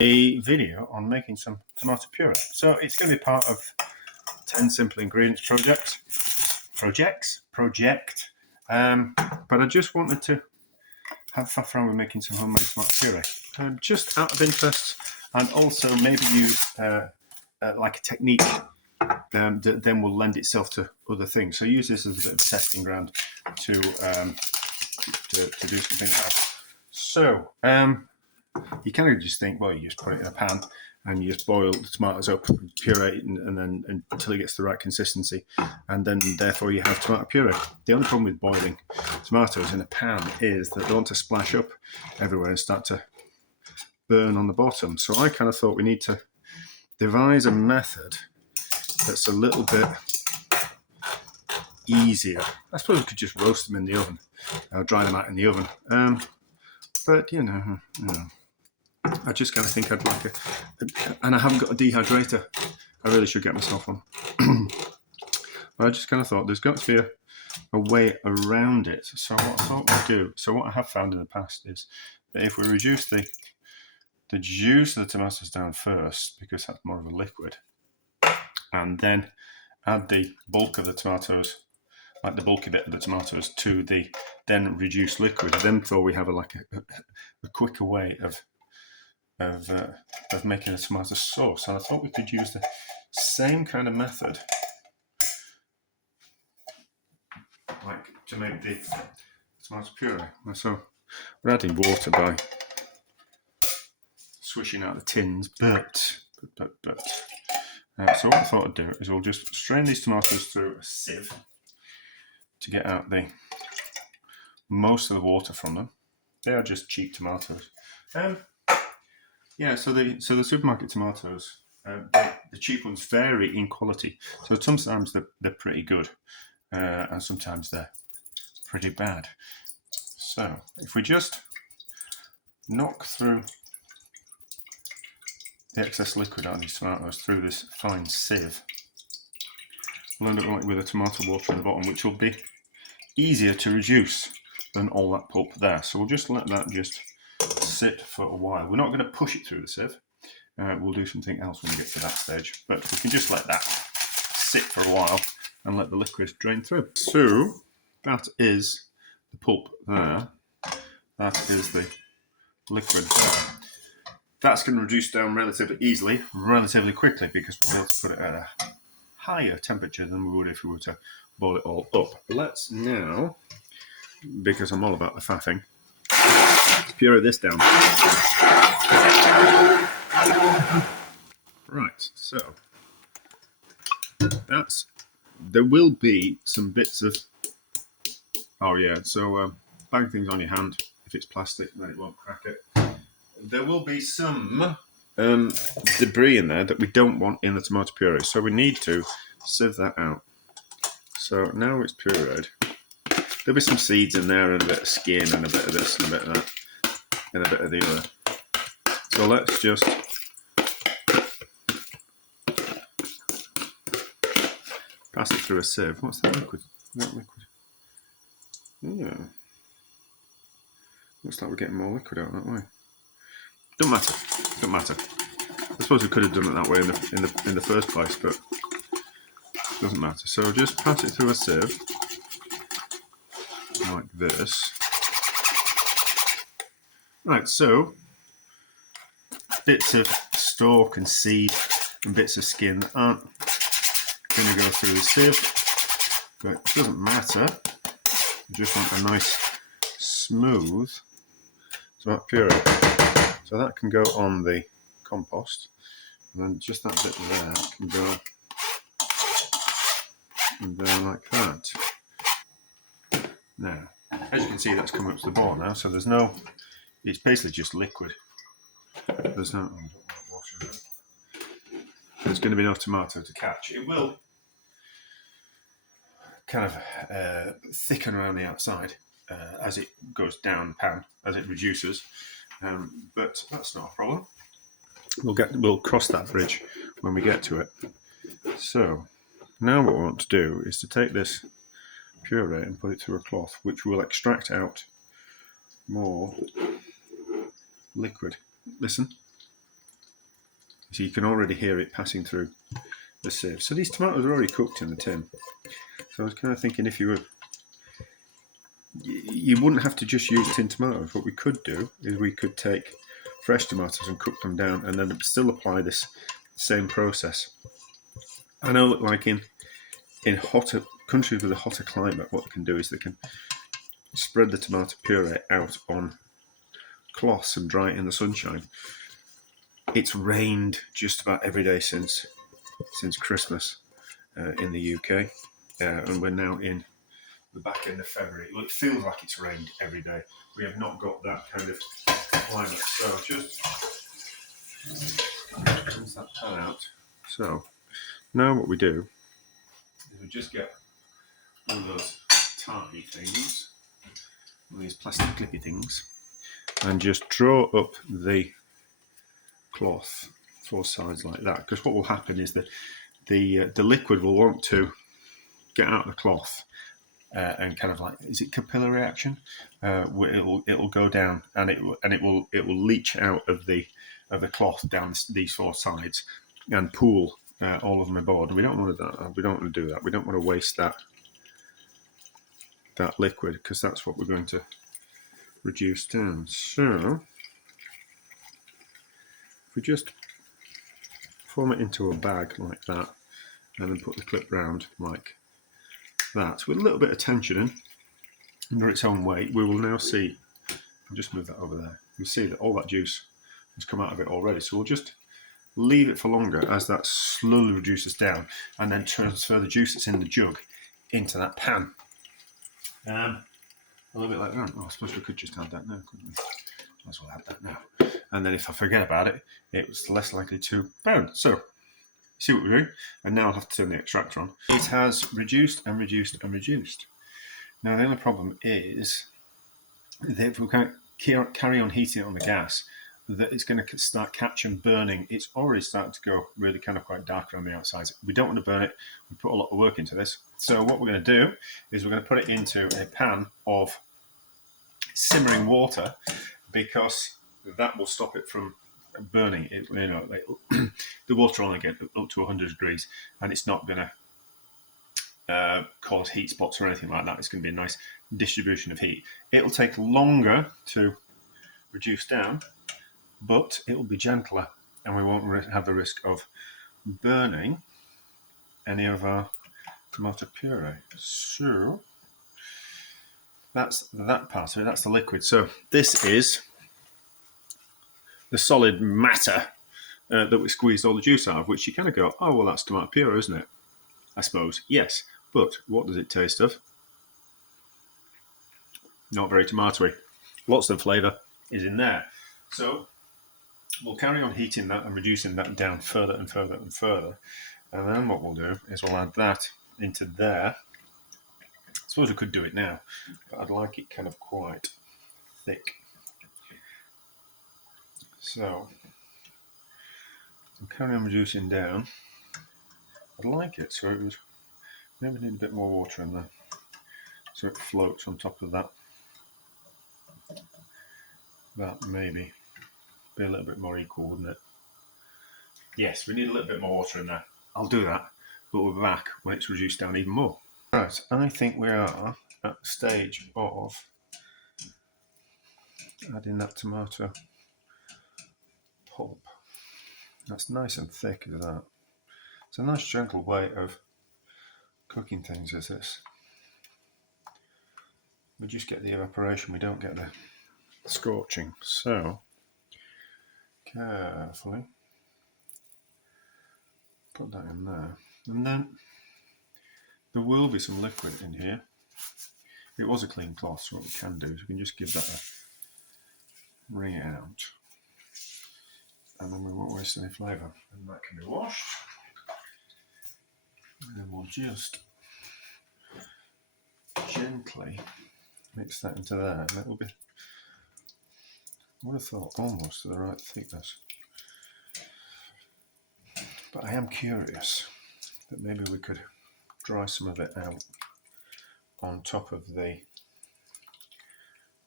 a video on making some tomato puree. So it's going to be part of 10 simple ingredients project. But I just wanted to have fun with making some homemade tomato puree, just out of interest, and also maybe use like a technique that then will lend itself to other things. So use this as a bit of a testing ground to do something else. So you kind of just think, well, you just put it in a pan and you just boil the tomatoes up, puree it, and then until it gets the right consistency, and then therefore you have tomato puree. The only problem with boiling tomatoes in a pan is that they want to splash up everywhere and start to burn on the bottom. So I kind of thought we need to devise a method that's a little bit easier. I suppose we could just roast them in the oven, dry them out in the oven. But you know, I just kind of think I'd like and I haven't got a dehydrator. I really should get myself one. But I just kind of thought there's got to be a way around it. So what I thought we'd do, so what I have found in the past is that if we reduce the juice of the tomatoes down first, because that's more of a liquid, and then add the bulk of the tomatoes, like the bulky bit of the tomatoes, to the then reduced liquid, then thought we have a quicker way of making a tomato sauce. And I thought we could use the same kind of method, like to make the tomato puree. So we're adding water by swishing out the tins, but so what I thought I'd do is we'll just strain these tomatoes through a sieve to get out most of the water from them. They are just cheap tomatoes. So the supermarket tomatoes, the cheap ones vary in quality. So sometimes they're pretty good, and sometimes they're pretty bad. So if we just knock through the excess liquid out of these tomatoes through this fine sieve, we'll end up with a tomato water in the bottom, which will be easier to reduce than all that pulp there. So we'll just let that just sit for a while. We're not going to push it through the sieve. We'll do something else when we get to that stage. But we can just let that sit for a while and let the liquid drain through. So that is the pulp there. That is the liquid there. That's going to reduce down relatively easily, relatively quickly, because we'll be able to put it at a higher temperature than we would if we were to boil it all up. Let's now, because I'm all about the faffing, puree this down. Right, so there will be some bits of, bang things on your hand. If it's plastic, then it won't crack it. There will be some debris in there that we don't want in the tomato puree, so we need to sieve that out. So now it's pureed. There'll be some seeds in there and a bit of skin and a bit of this and a bit of that and a bit of the other. So let's just pass it through a sieve. What's that liquid? Is that liquid? Yeah. Looks like we're getting more liquid out that way. Don't matter. I suppose we could have done it that way in the first place, but it doesn't matter. So just pass it through a sieve like this. Right, so bits of stalk and seed and bits of skin aren't going to go through the sieve, but it doesn't matter. You just want a nice smooth tomato puree. So that can go on the compost, and then just that bit there can go in there like that. Now, as you can see, that's coming up to the bottom now, so it's basically just liquid. There's no water in it. There's going to be enough tomato to catch. It will kind of thicken around the outside as it goes down the pan, as it reduces. But that's not a problem. We'll cross that bridge when we get to it. So now what we want to do is to take this puree and put it through a cloth, which will extract out more liquid. Listen. So you can already hear it passing through the sieve. So these tomatoes are already cooked in the tin. So I was kind of thinking if you wouldn't have to just use tin tomatoes. What we could do is we could take fresh tomatoes and cook them down and then still apply this same process. I know that like in hotter countries with a hotter climate, what they can do is they can spread the tomato puree out on cloths and dry it in the sunshine. It's rained just about every day since Christmas in the UK, and we're now in the back end of February. Well, it feels like it's rained every day. We have not got that kind of climate. So just rinse that pan out. So now what we do is we just get one of those tiny things, one of these plastic clippy things, and just draw up the cloth 4 sides like that. Because what will happen is that the liquid will want to get out of the cloth and kind of like, is it capillary action? It'll go down and it will leach out of the cloth down these 4 sides and pool all of them aboard. We don't want to do that. We don't want to do that. We don't want to waste that liquid because that's what we're going to reduce down. So if we just form it into a bag like that and then put the clip round like that with a little bit of tension in under its own weight, we will now see, I'll just move that over there, you'll see that all that juice has come out of it already. So we'll just leave it for longer as that slowly reduces down and then transfer the juice that's in the jug into that pan. A little bit like that. Oh, I suppose we could just add that now, couldn't we? Might as well add that now. And then if I forget about it, it was less likely to burn. So, see what we're doing? And now I'll have to turn the extractor on. It has reduced and reduced and reduced. Now the only problem is that if we can't carry on heating it on the gas, that it's going to start catching burning. It's already starting to go really kind of quite dark around the outsides. We don't want to burn it. We put a lot of work into this. So what we're going to do is we're going to put it into a pan of simmering water because that will stop it from burning. The water will only get up to 100 degrees and it's not going to cause heat spots or anything like that. It's going to be a nice distribution of heat. It'll take longer to reduce down, but it will be gentler and we won't have the risk of burning any of our tomato puree. So that's that part of it, that's the liquid. So this is the solid matter that we squeezed all the juice out of, which you kind of go, oh, well, that's tomato puree, isn't it? I suppose, yes. But what does it taste of? Not very tomatoey. Lots of flavour is in there. So we'll carry on heating that and reducing that down further and further and further. And then what we'll do is we'll add that into there. I suppose we could do it now, but I'd like it kind of quite thick. So I'll carry on reducing down. I'd like it so it was, maybe need a bit more water in there so it floats on top of that. That maybe be a little bit more equal, wouldn't it? Yes, we need a little bit more water in there. I'll do that, but we'll be back when it's reduced down even more. Right, I think we are at the stage of adding that tomato pulp. That's nice and thick, is that? It's a nice gentle way of cooking things, is this. We just get the evaporation, we don't get the scorching. So, carefully put that in there. And then there will be some liquid in here. It was a clean cloth, so what we can do is we can just give that a wring it out. And then we won't waste any flavour. And that can be washed. And then we'll just gently mix that into there. And it'll be, I would have thought, almost to the right thickness. But I am curious that maybe we could dry some of it out on top of the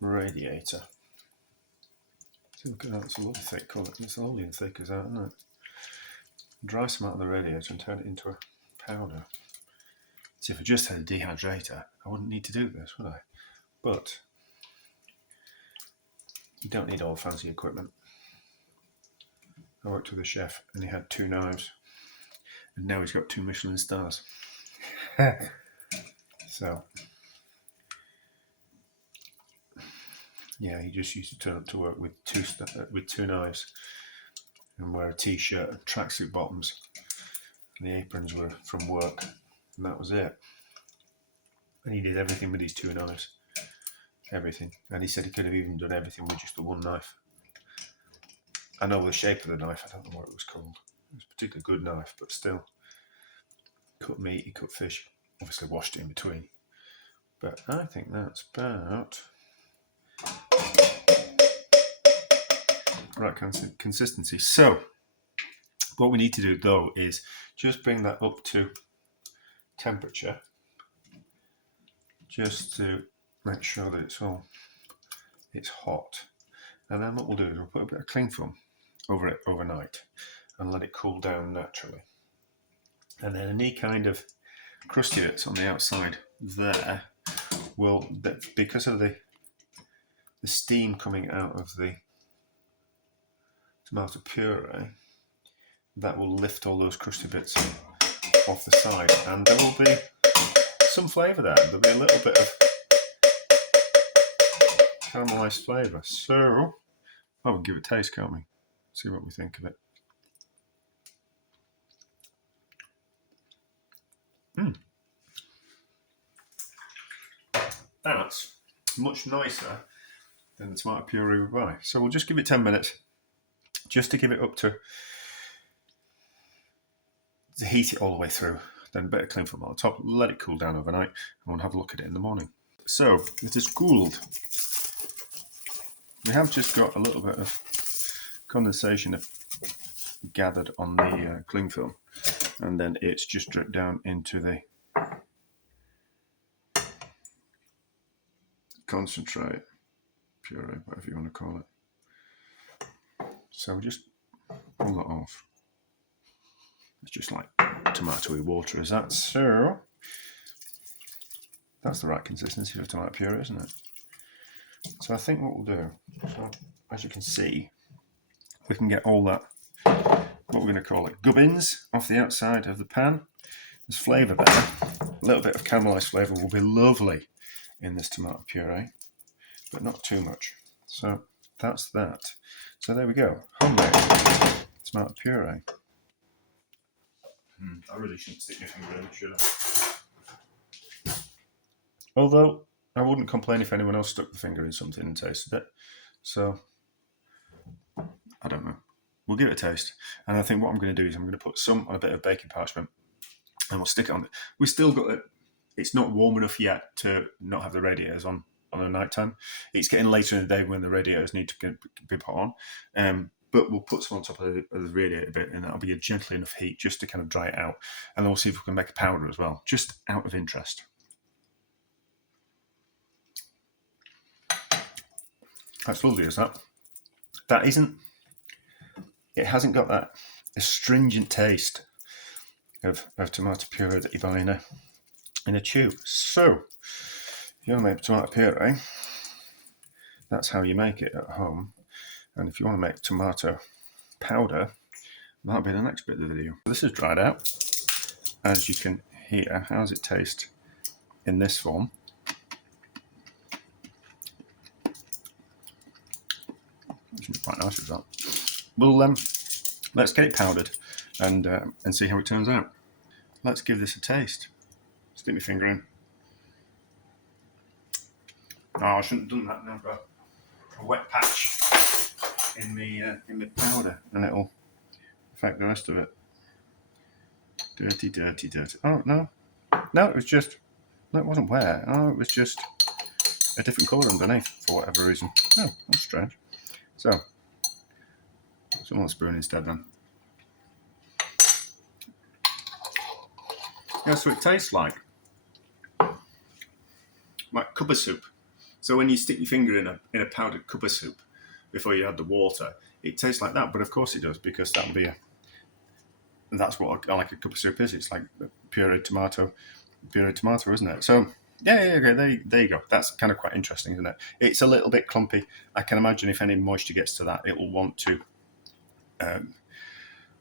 radiator. See, look at that, it's a lovely thick colour. It's only as thick as that, isn't it? dry some out of the radiator and turn it into a powder. See, if I just had a dehydrator, I wouldn't need to do this, would I? But you don't need all fancy equipment. I worked with a chef and he had 2 knives, and now he's got 2 Michelin stars. So, yeah, he just used to turn up to work with 2 knives and wear a t-shirt and tracksuit bottoms, and the aprons were from work, and that was it. And he did everything with these 2 knives, everything. And he said he could have even done everything with just the 1 knife. I know the shape of the knife, I don't know what it was called. It was a particularly good knife, but still. Cut meat, he cut fish, obviously washed it in between. But I think that's about right consistency. So, what we need to do though is just bring that up to temperature, just to make sure that it's hot. And then what we'll do is we'll put a bit of cling film over it overnight and let it cool down naturally. And then any kind of crusty bits on the outside there will, because of the steam coming out of the tomato puree, that will lift all those crusty bits off the side, and there will be some flavour there. There'll be a little bit of caramelised flavour. So, we'll give it a taste, can't we? See what we think of it. That's much nicer than the tomato puree we buy. So we'll just give it 10 minutes, just to give it up to heat it all the way through. Then a bit of cling film on the top, let it cool down overnight, and we'll have a look at it in the morning. So it has cooled. We have just got a little bit of condensation gathered on the cling film, and then it's just dripped down into the concentrate, puree, whatever you want to call it. So we just pull that off. It's just like tomatoey water, is that? So that's the right consistency for tomato puree, isn't it? So I think what we'll do, so as you can see, we can get all that, what we're going to call it, gubbins off the outside of the pan. There's flavour there. A little bit of caramelised flavour will be lovely in this tomato puree, but not too much. So that's that. So there we go, homemade tomato puree. I really shouldn't stick my finger in it, should I? Although I wouldn't complain if anyone else stuck the finger in something and tasted it. So I don't know. We'll give it a taste. And I think what I'm going to do is I'm going to put some on a bit of baking parchment and we'll stick it on it. We still got it. It's not warm enough yet to not have the radiators on the night time. It's getting later in the day when the radiators need to be put on. But we'll put some on top of the radiator bit, and that'll be a gentle enough heat just to kind of dry it out. And then we'll see if we can make a powder as well, just out of interest. That's lovely, is that? That isn't, it hasn't got that astringent taste of tomato puree that you buy in a tube. So, if you want to make tomato puree, that's how you make it at home. And if you want to make tomato powder, that'll be the next bit of the video. This is dried out. As you can hear, how does it taste in this form? It's quite nice with that. Well, let's get it powdered and see how it turns out. Let's give this a taste. Stick my finger in. Oh, I shouldn't have done that now. I've got a wet patch in the powder, and it'll affect the rest of it. Dirty, dirty, dirty. Oh no, it was just. No, it wasn't wet. Oh, it was just a different colour underneath for whatever reason. Oh, that's strange. So, some on the spoon instead then. Yeah, so it tastes like cuppa soup. So when you stick your finger in a powdered cuppa soup before you add the water, it tastes like that. But of course it does, because that would be that's what I like a cup of soup is. It's like pureed tomato, isn't it? So yeah, there you go. That's kind of quite interesting, isn't it? It's a little bit clumpy. I can imagine if any moisture gets to that, it will want to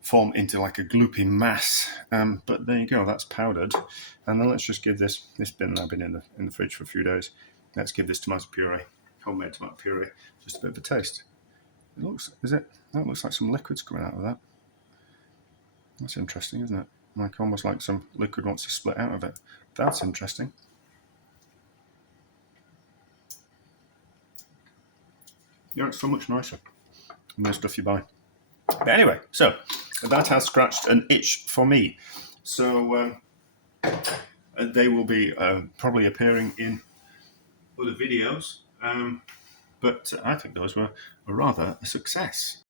form into like a gloopy mass. But there you go. That's powdered. And then let's just give this bin now been in the fridge for a few days. Let's give this tomato puree, homemade tomato puree, just a bit of a taste. It looks, that looks like some liquid's coming out of that. That's interesting, isn't it? Like almost like some liquid wants to split out of it. That's interesting. Yeah, it's so much nicer than the stuff you buy. But anyway, so that has scratched an itch for me. So they will be probably appearing in other videos. But I think those were rather a success.